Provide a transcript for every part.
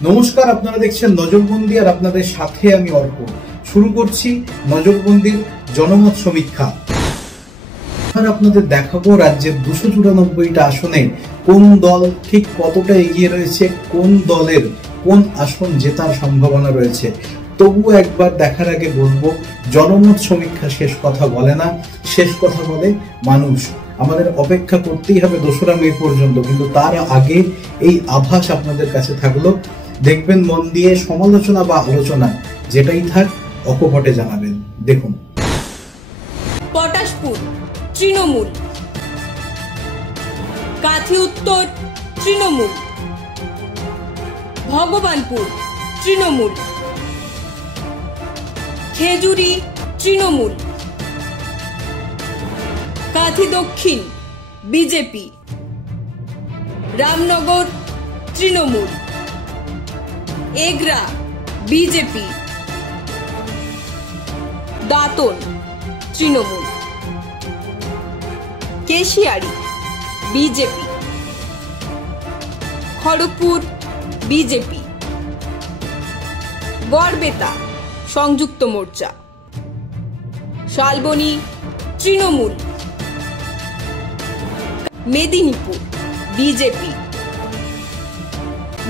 নমস্কার, আপনারা দেখছেন নজরবন্দি আর আপনাদের সাথে আমি অর্ক। শুরু করছি নজরবন্দির জনমত সমীক্ষা। আপনাদের দেখাবো রাজ্যের 294টা আসনে কোন দল ঠিক কতটা এগিয়ে রয়েছে, কোন দলের কোন আসন জেতার সম্ভাবনা রয়েছে। তবুও একবার দেখার আগে বলবো, জনমত সমীক্ষা শেষ কথা বলে না, শেষ কথা বলে মানুষ। আমাদের অপেক্ষা করতেই হবে 2রা মে পর্যন্ত, কিন্তু তার আগে এই আভাস আপনাদের কাছে থাকলো। দেখবেন মন দিয়ে, সমালোচনা বা আলোচনা যেটাই থাক অকপটে জানাবেন। দেখুন, পটাশপুর তৃণমূল, কাথি উত্তর Trinamool, Bhagabanpur Trinamool, Khejuri Trinamool, Kanthi Dakshin BJP, Ramnagar Trinamool, Egra BJP, Dantan Trinamool, Keshiary BJP, Kharagpur BJP, Garbeta Sanyukta Morcha, Salboni Trinamool, Medinipur BJP,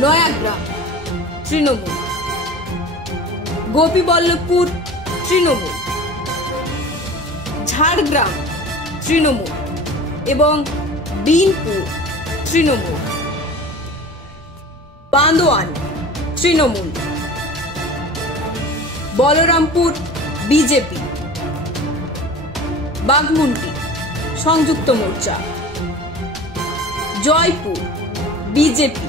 Nayagram Trinamool, Gopiballavpur Trinamool, Jhargram Trinamool এবং Binpur Trinamool, Bandwan Trinamool, Balarampur BJP, Baghmundi Sanyukta Morcha, Joypur BJP,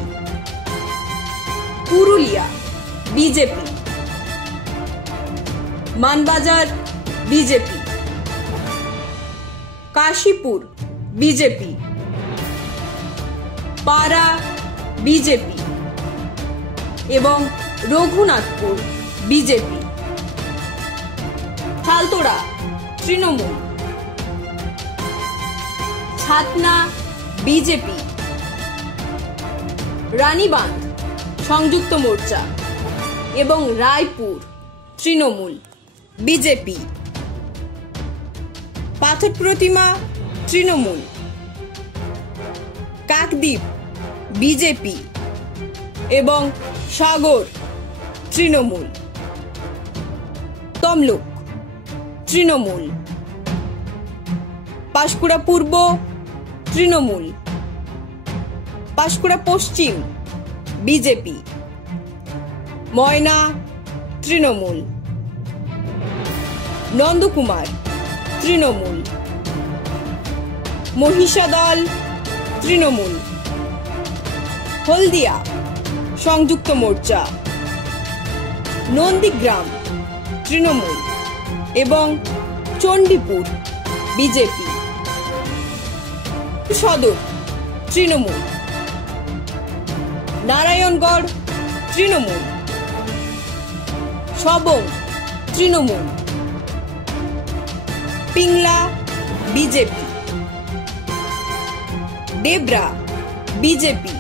Purulia BJP, Manbazar BJP, Kashipur BJP, Para BJP এবং রঘুনাথপুর বিজেপি, থালতোড়া তৃণমূল, ছাতনা বিজেপি, রানীবাঁধ সংযুক্ত মোর্চা এবং রায়পুর তৃণমূল বিজেপি, পাথর প্রতিমা তৃণমূল, কাকদ্বীপ বিজেপি এবং সাগর তৃণমূল, তমলুক তৃণমূল, পাঁশকুড়া পূর্ব তৃণমূল, পাঁশকুড়া পশ্চিম বিজেপি, ময়না তৃণমূল, নন্দকুমার তৃণমূল, মহিষাদল তৃণমূল, হলদিয়া সংযুক্ত মোর্চা, নন্দীগ্রাম তৃণমূল এবং Chandipur BJP, Sadar Trinamool, Narayangarh Trinamool, Sabang Trinamool, Pingla BJP, Debra BJP,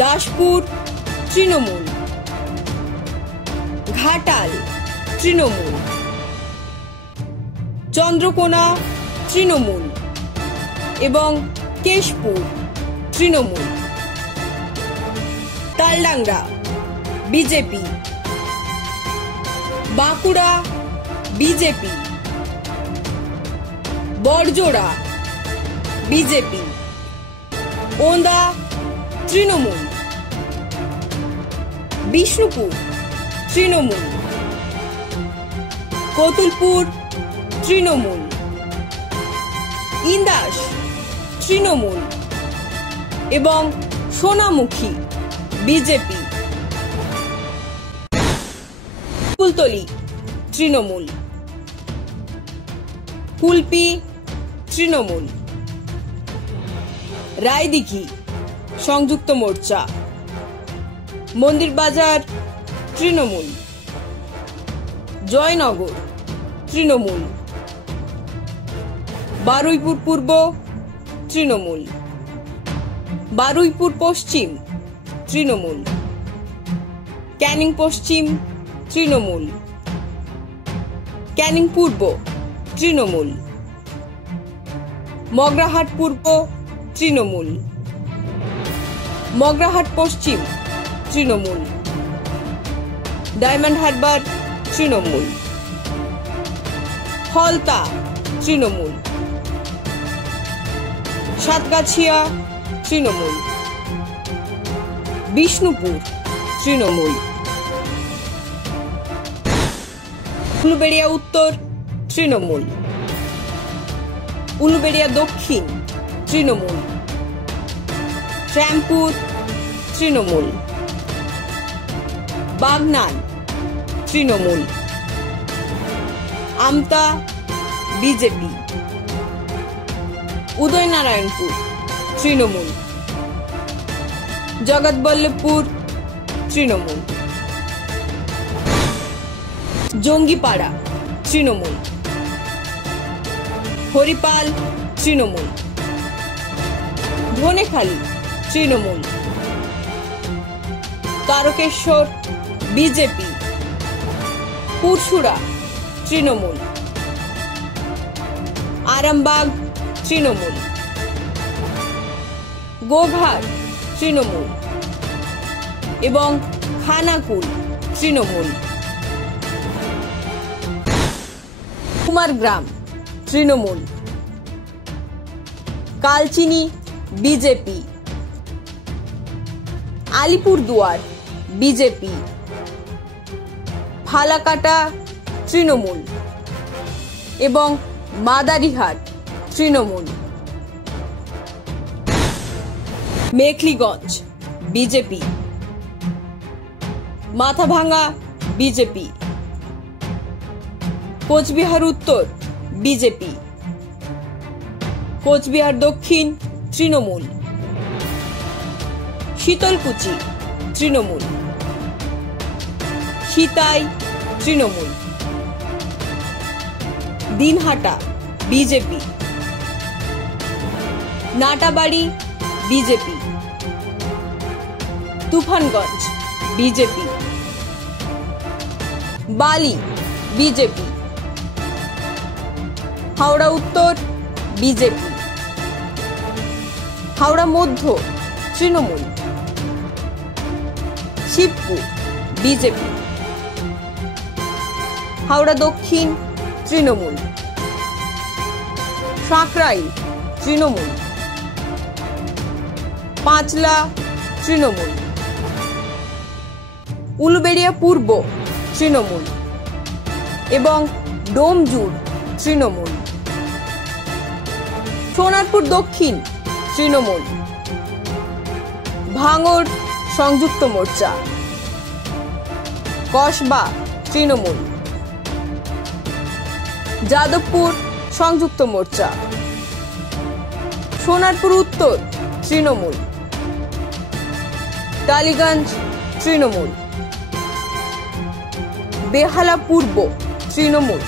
Daspur Trinamool, Ghatal Trinamool, Chandrakona Trinamool এবং Keshpur Trinamool, Taldangra BJP, Bankura BJP, Barjora BJP, Onda Trinamool, Bishnupur Trinamool, Kotulpur Trinamool, Indas Trinamool এবং সোনামুখী বিজেপি, ফুলতলি তৃণমূল, কুলপি তৃণমূল, রায়দিঘি সংযুক্ত মোর্চা, মন্দিরবাজার তৃণমূল, জয়নগর তৃণমূল, বারুইপুর পূর্ব তৃণমূল, বারুইপুর পশ্চিম তৃণমূল। ক্যানিং পশ্চিম তৃণমূল। ক্যানিং পূর্ব তৃণমূল। মগরাহাট পূর্ব তৃণমূল। মগরাহাট পশ্চিম তৃণমূল। ডায়মন্ড হারবার তৃণমূল। ফলতা তৃণমূল। সাতগাছিয়া তৃণমূল। বিষ্ণুপুর তৃণমূল। উলুবেড়িয়া উত্তর তৃণমূল। উলুবেড়িয়া দক্ষিণ তৃণমূল। শ্যামপুর তৃণমূল। বাগনান তৃণমূল। আমতা বিজেপি। উদয়নারায়ণপুর তৃণমূল। জগৎবল্লভপুর তৃণমূল। জঙ্গিপাড়া তৃণমূল। হরিপাল তৃণমূল। ধনেখালি তৃণমূল। তারকেশ্বর বিজেপি। পুরসুরা তৃণমূল। আরামবাগ তৃণমূল। গোঘাট তৃণমূল এবং খানাকুল তৃণমূল। কুমারগ্রাম তৃণমূল। কালচিনি বিজেপি। আলিপুরদুয়ার বিজেপি। ফালাকাটা তৃণমূল এবং মাদারিহাট তৃণমূল। মেখলিগঞ্জ বিজেপি। মাথাভাঙ্গা বিজেপি। কোচবিহার উত্তর বিজেপি। কোচবিহার দক্ষিণ Trinamool. Sitalkuchi Trinamool. Sitai Trinamool. Dinhata BJP. Natabari BJP. Tufanganj BJP. বালি বিজেপি। হাওড়া উত্তর বিজেপি। হাওড়া মধ্য তৃণমূল। শিবপুর বিজেপি। হাওড়া দক্ষিণ তৃণমূল। সাঁকরাইল তৃণমূল। পাঁচলা তৃণমূল। উলুবেড়িয়া পূর্ব তৃণমূল এবং ডোমজুড় তৃণমূল। সোনারপুর দক্ষিণ তৃণমূল। ভাঙড় সংযুক্ত মোর্চা। কসবা তৃণমূল। যাদবপুর সংযুক্ত মোর্চা। সোনারপুর উত্তর তৃণমূল। টালিগঞ্জ তৃণমূল। বেহালা পূর্ব তৃণমূল।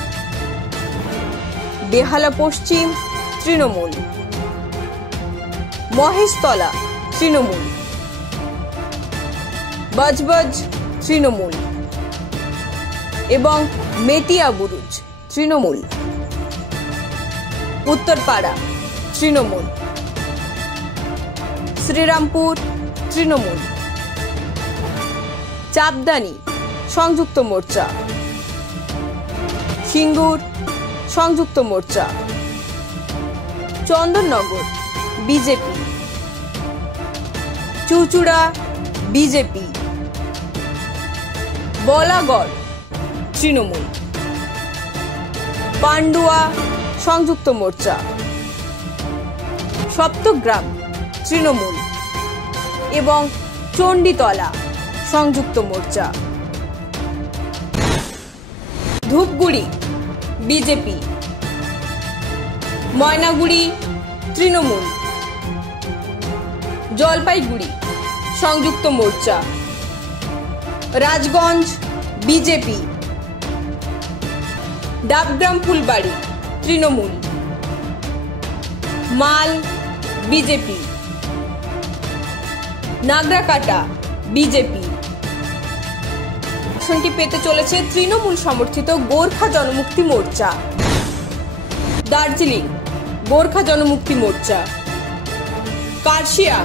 বেহালা পশ্চিম তৃণমূল। মহেশতলা তৃণমূল। বজবজ তৃণমূল এবং মেটিয়াবুরুজ তৃণমূল। উত্তরপাড়া তৃণমূল। শ্রীরামপুর তৃণমূল। চাপদানি সংযুক্ত মোর্চা। সিঙ্গুর সংযুক্ত মোর্চা। চন্দননগর বিজেপি। চুচুড়া বিজেপি। বলাগড় তৃণমূল। পান্ডুয়া সংযুক্ত মোর্চা। সপ্তগ্রাম তৃণমূল এবং চণ্ডীতলা সংযুক্ত মোর্চা। ধূপগুড়ি বিজেপি। ময়নাগুড়ি তৃণমূল। জলপাইগুড়ি সংযুক্ত মোর্চা। রাজগঞ্জ বিজেপি। ডাবগ্রাম ফুলবাড়ি তৃণমূল। মাল বিজেপি। নাগরাকাটা বিজেপি। আসনটি পেতে চলেছে তৃণমূল সমর্থিত গোর্খা জনমুক্তি মোর্চা। দার্জিলিং গোর্খা জনমুক্তি মোর্চা, কার্শিয়াং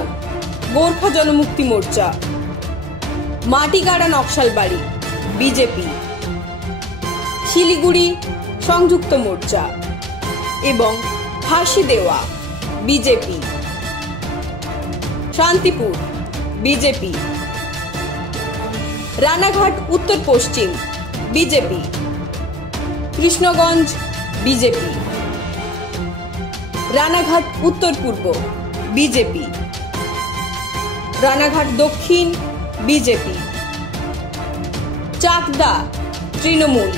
গোর্খা জনমুক্তি মোর্চা, মাটিগাড়া নকশালবাড়ি বিজেপি, শিলিগুড়ি সংযুক্ত মোর্চা এবং হাসিদেওয়া বিজেপি, শান্তিপুর বিজেপি, রানাঘাট উত্তর পশ্চিম বিজেপি, কৃষ্ণগঞ্জ বিজেপি, রানাঘাট উত্তর পূর্ব বিজেপি, রানাঘাট দক্ষিণ বিজেপি, চাকদা তৃণমূল,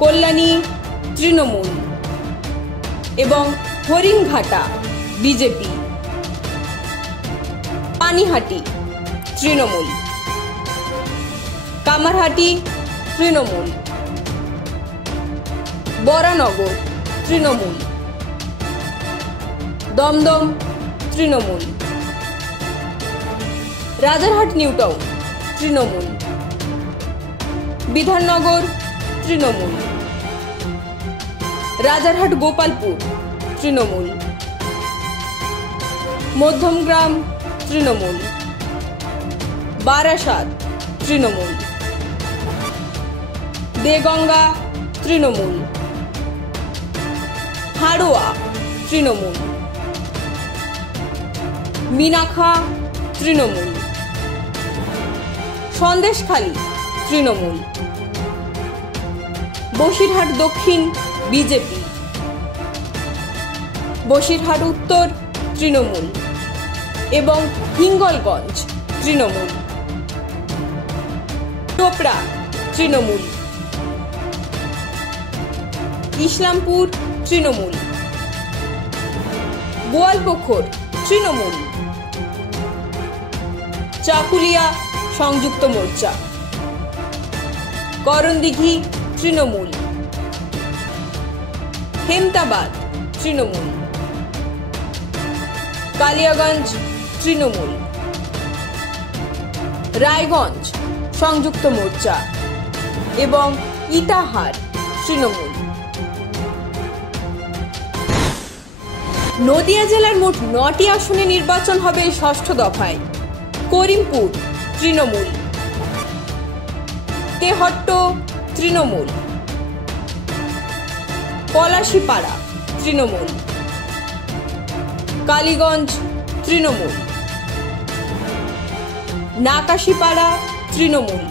কল্যাণী তৃণমূল এবং Haringhata BJP, Panihati Trinamool, Kamarhati Trinamool, Baranagar Trinamool, Dumdum Trinamool, Rajarhat New Town Trinamool, Bidhannagar Trinamool, Rajarhat Gopalpur Trinamool, Madhyamgram Trinamool, Barasat Trinamool, Deganga Trinamool, Haroa Trinamool, Minakhan Trinamool, Sandeshkhali Trinamool, Basirhat Dakshin BJP, Basirhat উত্তর তৃণমূল এবং হিঙ্গলগঞ্জ তৃণমূল, চোপড়া তৃণমূল, ইসলামপুর তৃণমূল, গোয়ালপুখর তৃণমূল, চাকুলিয়া সংযুক্ত মোর্চা, করণদিঘি তৃণমূল, হেমতাবাদ তৃণমূল, কালিয়াগঞ্জ তৃণমূল, রায়গঞ্জ সংযুক্ত মোর্চা এবং ইটাহার তৃণমূল। নদিয়া জেলার মোট 9টি আসনে নির্বাচন হবে ষষ্ঠ দফায়। করিমপুর তৃণমূল, তেহট্ট তৃণমূল, পলাশীপাড়া তৃণমূল, কালীগঞ্জ তৃণমূল, নাকাশীপাড়া তৃণমূল,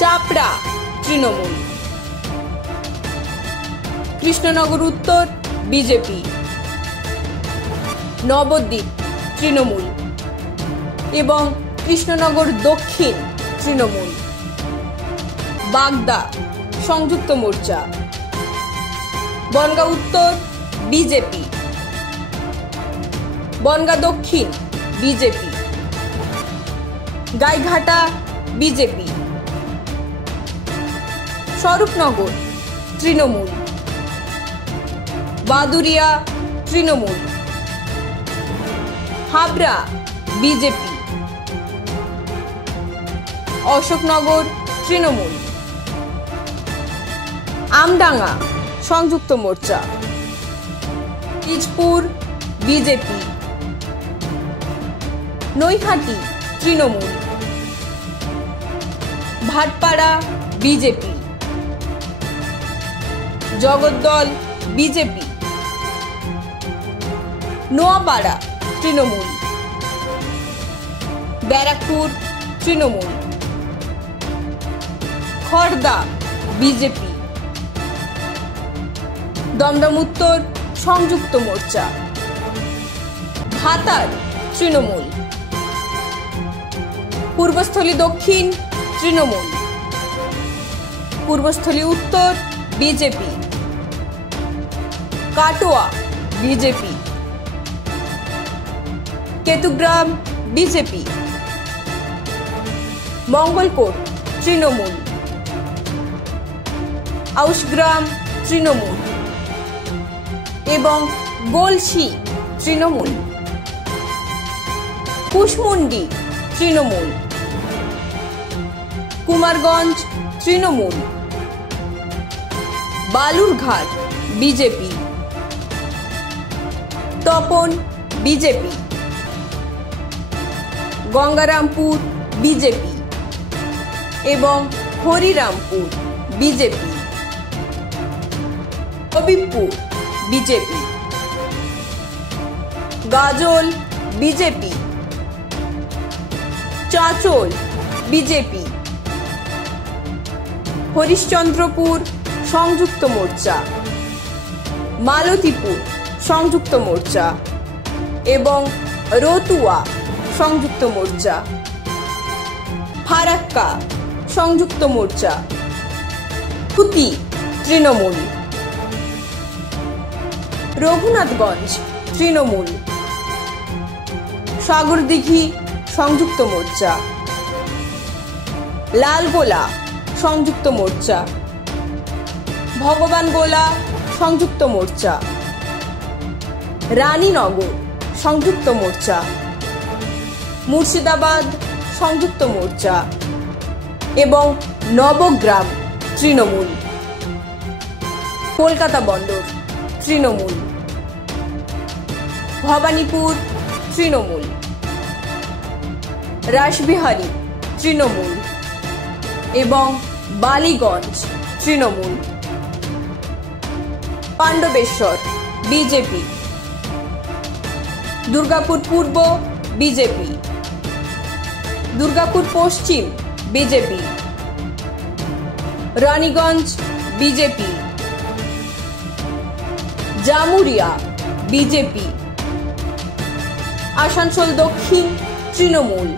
চাপড়া তৃণমূল, কৃষ্ণনগর উত্তর বিজেপি, নবদ্বীপ তৃণমূল এবং কৃষ্ণনগর দক্ষিণ তৃণমূল, বাগদা সংযুক্ত মোর্চা, বনগাঁ উত্তর বিজেপি, বনগাঁ দক্ষিণ BJP, Gaighata BJP, Swarupnagar Trinamool, Baduria Trinamool, Habra BJP, Ashoknagar Trinamool, Amdanga সংযুক্ত মোর্চা, তিজপুর বিজেপি, নৈহাটি তৃণমূল, ভাটপাড়া বিজেপি, জগদ্দল বিজেপি, নোয়াপাড়া তৃণমূল, ব্যারাকপুর তৃণমূল, খড়দা বিজেপি, দমদম উত্তর সংযুক্ত মোর্চা, ভাতার তৃণমূল, পূর্বস্থলী দক্ষিণ Trinamool, Purbasthali Uttar BJP, Katwa BJP, Ketugram BJP, Mangalkot Trinamool, Ausgram Trinamool এবং Galsi Trinamool. Kushmandi Trinamool, Kumarganj Trinamool, Balurghat BJP, Tapan BJP, Gangarampur BJP এবং Harirampur BJP, Habibpur BJP, Gazole BJP, Chanchal BJP, Harishchandrapur Sanyukta Morcha, Malatipur সংযুক্ত মোর্চা এবং রতুয়া সংযুক্ত মোর্চা, ফারাক্কা সংযুক্ত মোর্চা, খুতি তৃণমূল, রঘুনাথগঞ্জ তৃণমূল, সাগরদিঘি সংযুক্ত মোর্চা, লালগোলা সংযুক্ত মোর্চা, ভগবানগোলা সংযুক্ত মোর্চা, রানীনগর সংযুক্ত মোর্চা, মুর্শিদাবাদ সংযুক্ত মোর্চা এবং নবগ্রাম তৃণমূল, কলকাতা বন্দর তৃণমূল, ভবানীপুর তৃণমূল, রাসবিহারী তৃণমূল এবং বালিগঞ্জ তৃণমূল, পাণ্ডবেশ্বর বিজেপি, দুর্গাপুর পূর্ব বিজেপি, দুর্গাপুর পশ্চিম BJP, Raniganj BJP, Jamuria BJP, Asansol দক্ষিণ তৃণমূল,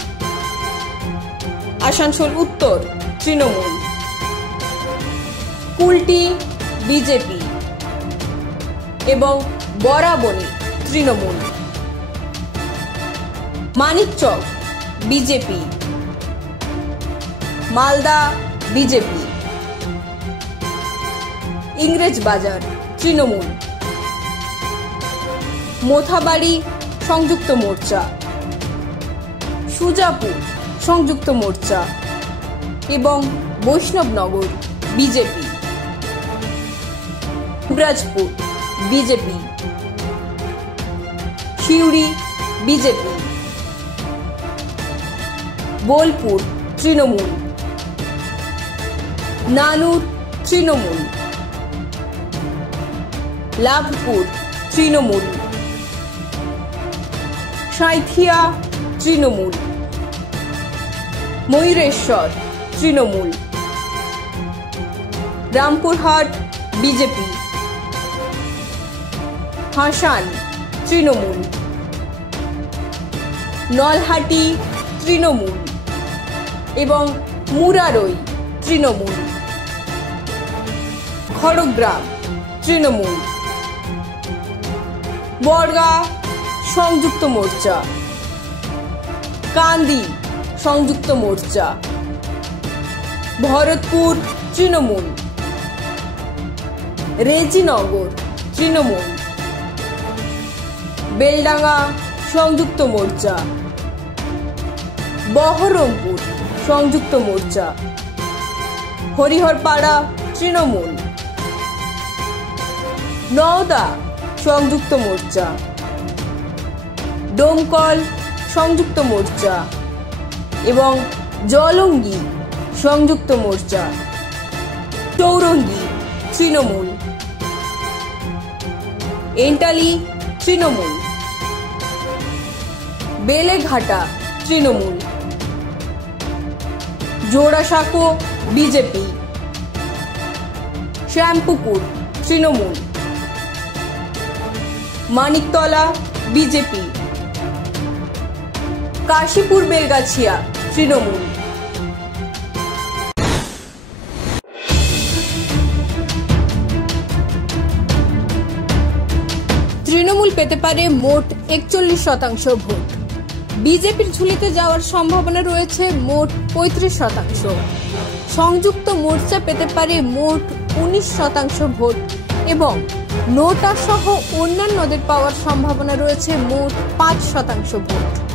আসানসোল উত্তর তৃণমূল, কুলটি বিজেপি এবং বরাবনী তৃণমূল, মানিকচক বিজেপি, মালদা বিজেপি, ইংরেজবাজার তৃণমূল, মোথাবাড়ি সংযুক্ত মোর্চা, সুজাপুর সংযুক্ত মোর্চা এবং Baishnabnagar BJP, Dubrajpur BJP, Suri BJP, Bolpur Trinamool, নানুর তৃণমূল, লাভপুর তৃণমূল, সাঁইথিয়া তৃণমূল, ময়ূরেশ্বর তৃণমূল, রামপুরহাট বিজেপি, হাসান তৃণমূল, নলহাটি তৃণমূল এবং মুরারই তৃণমূল, খড়গ্রাম তৃণমূল, বর্গা সংযুক্ত মোর্চা, কান্দি সংযুক্ত মোর্চা, ভরতপুর তৃণমূল, রেজিনগর তৃণমূল, বেলডাঙ্গা সংযুক্ত মোর্চা, বহরমপুর সংযুক্ত মোর্চা, হরিহরপাড়া তৃণমূল, নওদা সংযুক্ত মোর্চা, ডোমকল সংযুক্ত মোর্চা এবং জলঙ্গি সংযুক্ত মোর্চা, চৌরঙ্গি তৃণমূল, এন্টালি তৃণমূল, বেলেঘাটা তৃণমূল, জোড়াসাঁকো বিজেপি, শ্যামপুকুর তৃণমূল, মানিকতলা বিজেপি, কাশীপুর বেলগাছিয়া তৃণমূল। তৃণমূল পেতে পারে মোট 41% ভোট। বিজেপির ঝুলিতে যাওয়ার সম্ভাবনা রয়েছে মোট 35%। সংযুক্ত মোর্চা পেতে পারে মোট 19% ভোট এবং নোটা সহ অন্যান্যদের পাওয়ার সম্ভাবনা রয়েছে মোট 5% ভোট।